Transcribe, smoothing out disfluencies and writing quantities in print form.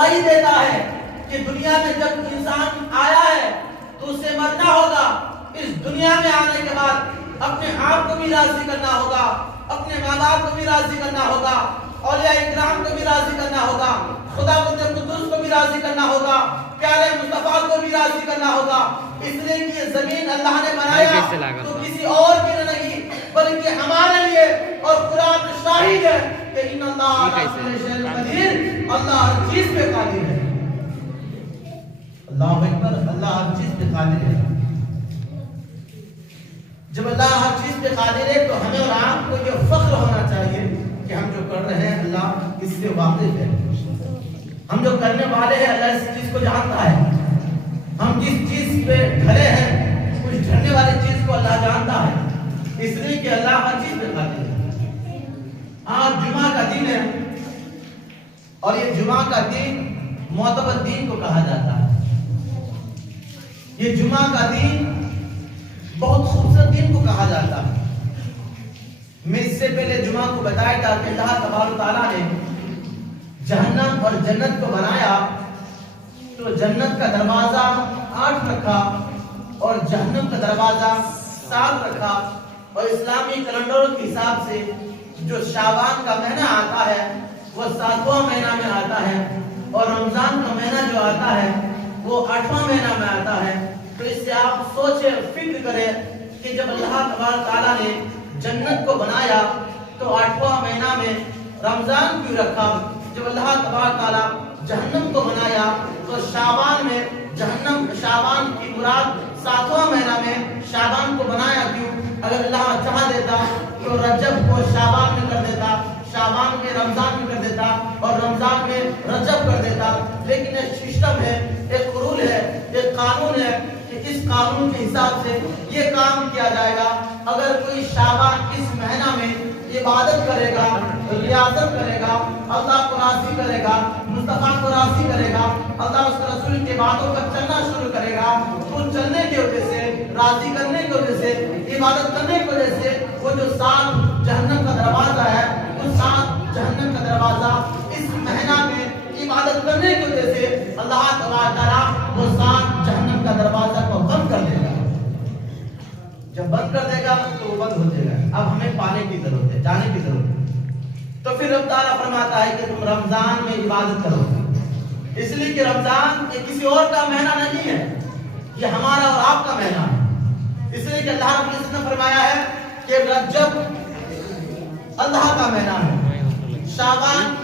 گواہی دیتا ہے کہ دنیا میں جب انسان آیا ہے تو اسے مرنا ہوگا، اس دنیا میں آنے کے بعد اپنے آپ کو بھی راضی کرنا ہوگا، اپنے ماں باپ کو بھی راضی کرنا ہوگا، اولیاء اکرام کو بھی راضی کرنا ہوگا، خدا قدوس کو بھی راضی کرنا ہوگا، پیارے مصطفیٰ کو بھی راضی کرنا ہوگا۔ اس لیے کہ یہ زمین اللہ نے بنایا تو کسی اور کے لیے نہیں بلکہ ہمارے لیے، اور قرآن شاہد ہے کہ ان اللہ قدیر، اللہ ہر چیز پہ قادر ہے۔ اللہ اکبر، اللہ ہر چیز پہ قادر ہے۔ جب اللہ ہر چیز پہ قادر ہے تو ہمیں اور آپ کو یہ فخر ہونا چاہیے کہ ہم جو کر رہے ہیں اللہ اس سے واقف ہے، ہم جو کرنے والے ہیں اللہ اس چیز کو جانتا ہے، ہم جس چیز پہ کھڑے ہیں کچھ ڈھرنے والی چیز کو اللہ جانتا ہے، اس لیے کہ اللہ ہر چیز پہ قادر ہے۔ آج جمعہ کا دن ہے اور یہ جمعہ کا دن معتبر دین کو کہا جاتا ہے۔ یہ جمعہ کا دن بہت خوبصورت دن کو کہا جاتا ہے۔ میں اس سے پہلے جمعہ کو بتایا تھا کہ اللہ تبارک و تعالیٰ نے جہنم اور جنت کو بنایا تو جنت کا دروازہ 8 رکھا اور جہنم کا دروازہ 7 رکھا، اور اسلامی کیلنڈر کے حساب سے جو شعبان کا مہینہ آتا ہے وہ 7واں مہینہ میں آتا ہے، اور رمضان کا مہینہ جو آتا ہے وہ 8واں مہینہ میں آتا ہے۔ تو اس سے آپ سوچیں، فکر کریں کہ جب اللہ تبارک تعالیٰ نے جنت کو بنایا تو 8واں مہینہ میں رمضان کیوں رکھا؟ جب اللہ تبارک تعالیٰ جہنم کو بنایا تو شعبان میں جہنم، شعبان کی مراد 7واں مہینہ میں شعبان کو بنایا کیوں؟ اگر اللہ چاہ دیتا تو رجب کو شعبان میں کر دیتا، شعبان میں رمضان میں کر دیتا، اور رمضان میں رجب کر دیتا، لیکن ایک سسٹم ہے، ایک رول ہے، ایک قانون ہے کہ اس قانون کے حساب سے یہ کام کیا جائے گا۔ اگر کوئی شعبان اس مہینہ میں عبادت کرے گا، ریاضت کرے گا، اللہ کو راضی کرے گا، مصطفیٰ کو راضی کرے گا، اللہ اس کے رسول کے باتوں پر چلنا شروع کرے گا، تو چلنے کی وجہ سے، راضی کرنے کی وجہ سے، عبادت کرنے کی وجہ سے وہ جو 7 جہنم کا دروازہ ہے، وہ 7 جہنم کا دروازہ اس مہینہ میں عبادت کرنے کی وجہ سے اللہ تعالیٰ وہ 7 جہنم کا دروازہ کو بند کر دے گا۔ جب بند کر دے گا تو وہ بند ہو جائے گا۔ اب ہمیں پانے کی ضرورت ہے، جانے کی ضرورت ہے۔ تو پھر رب تعالیٰ فرماتا ہے کہ تم رمضان میں عبادت کرو، اس لیے کہ رمضان یہ کسی اور کا مہینہ نہیں ہے، یہ ہمارا اور آپ کا مہینہ ہے۔ اس لیے کہ اللہ رب العزت نے فرمایا ہے کہ رجب اللہ کا مہینہ ہے، شعبان